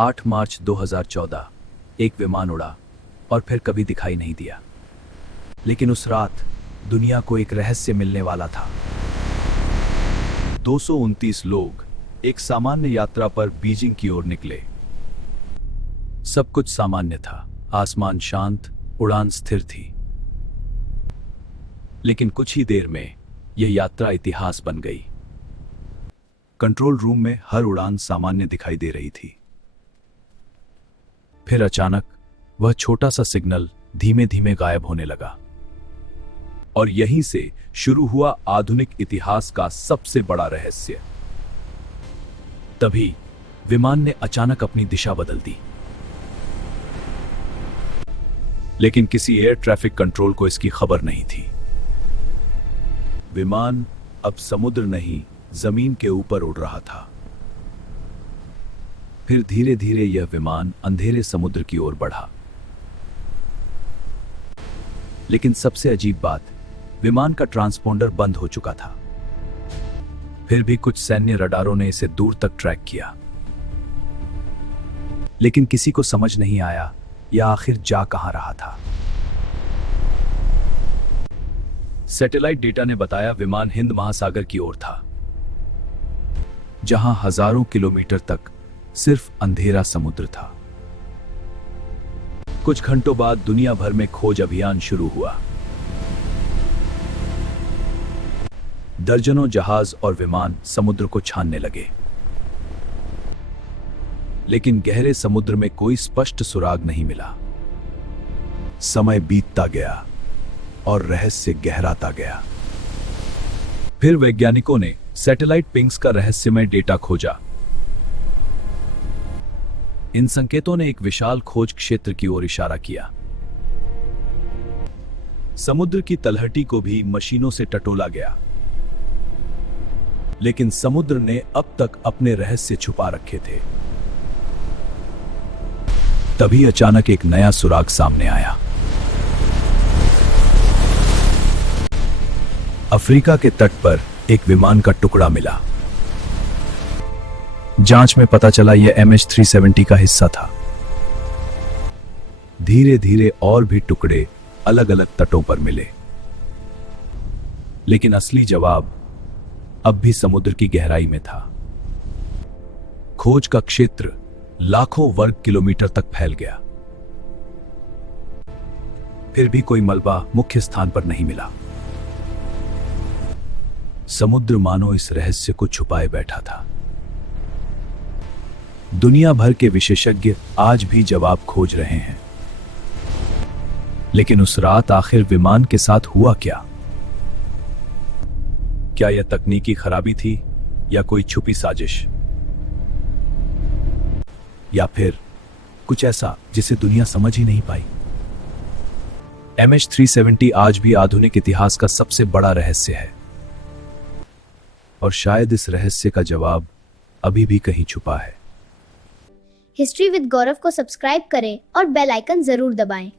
8 मार्च 2014 एक विमान उड़ा और फिर कभी दिखाई नहीं दिया। लेकिन उस रात दुनिया को एक रहस्य मिलने वाला था। 229 लोग एक सामान्य यात्रा पर बीजिंग की ओर निकले। सब कुछ सामान्य था, आसमान शांत, उड़ान स्थिर थी। लेकिन कुछ ही देर में यह यात्रा इतिहास बन गई। कंट्रोल रूम में हर उड़ान सामान्य दिखाई दे रही थी। फिर अचानक वह छोटा सा सिग्नल धीमे धीमे गायब होने लगा। और यहीं से शुरू हुआ आधुनिक इतिहास का सबसे बड़ा रहस्य। तभी विमान ने अचानक अपनी दिशा बदल दी। लेकिन किसी एयर ट्रैफिक कंट्रोल को इसकी खबर नहीं थी। विमान अब समुद्र नहीं, जमीन के ऊपर उड़ रहा था। फिर धीरे धीरे यह विमान अंधेरे समुद्र की ओर बढ़ा। लेकिन सबसे अजीब बात, विमान का ट्रांसपोंडर बंद हो चुका था। फिर भी कुछ सैन्य रडारों ने इसे दूर तक ट्रैक किया। लेकिन किसी को समझ नहीं आया यह आखिर जा कहां रहा था। सैटेलाइट डेटा ने बताया विमान हिंद महासागर की ओर था, जहां हजारों किलोमीटर तक सिर्फ अंधेरा समुद्र था। कुछ घंटों बाद दुनिया भर में खोज अभियान शुरू हुआ। दर्जनों जहाज और विमान समुद्र को छानने लगे। लेकिन गहरे समुद्र में कोई स्पष्ट सुराग नहीं मिला। समय बीतता गया और रहस्य गहराता गया। फिर वैज्ञानिकों ने सैटेलाइट पिंग्स का रहस्यमय डेटा खोजा। इन संकेतों ने एक विशाल खोज क्षेत्र की ओर इशारा किया। समुद्र की तलहटी को भी मशीनों से टटोला गया। लेकिन समुद्र ने अब तक अपने रहस्य छुपा रखे थे। तभी अचानक एक नया सुराग सामने आया। अफ्रीका के तट पर एक विमान का टुकड़ा मिला। जांच में पता चला यह MH370 का हिस्सा था। धीरे धीरे और भी टुकड़े अलग अलग तटों पर मिले। लेकिन असली जवाब अब भी समुद्र की गहराई में था। खोज का क्षेत्र लाखों वर्ग किलोमीटर तक फैल गया। फिर भी कोई मलबा मुख्य स्थान पर नहीं मिला। समुद्र मानो इस रहस्य को छुपाए बैठा था। दुनिया भर के विशेषज्ञ आज भी जवाब खोज रहे हैं। लेकिन उस रात आखिर विमान के साथ हुआ क्या? क्या यह तकनीकी खराबी थी या कोई छुपी साजिश, या फिर कुछ ऐसा जिसे दुनिया समझ ही नहीं पाई? MH370 आज भी आधुनिक इतिहास का सबसे बड़ा रहस्य है। और शायद इस रहस्य का जवाब अभी भी कहीं छुपा है। हिस्ट्री विद गौरव को सब्सक्राइब करें और बेल आइकन जरूर दबाएं।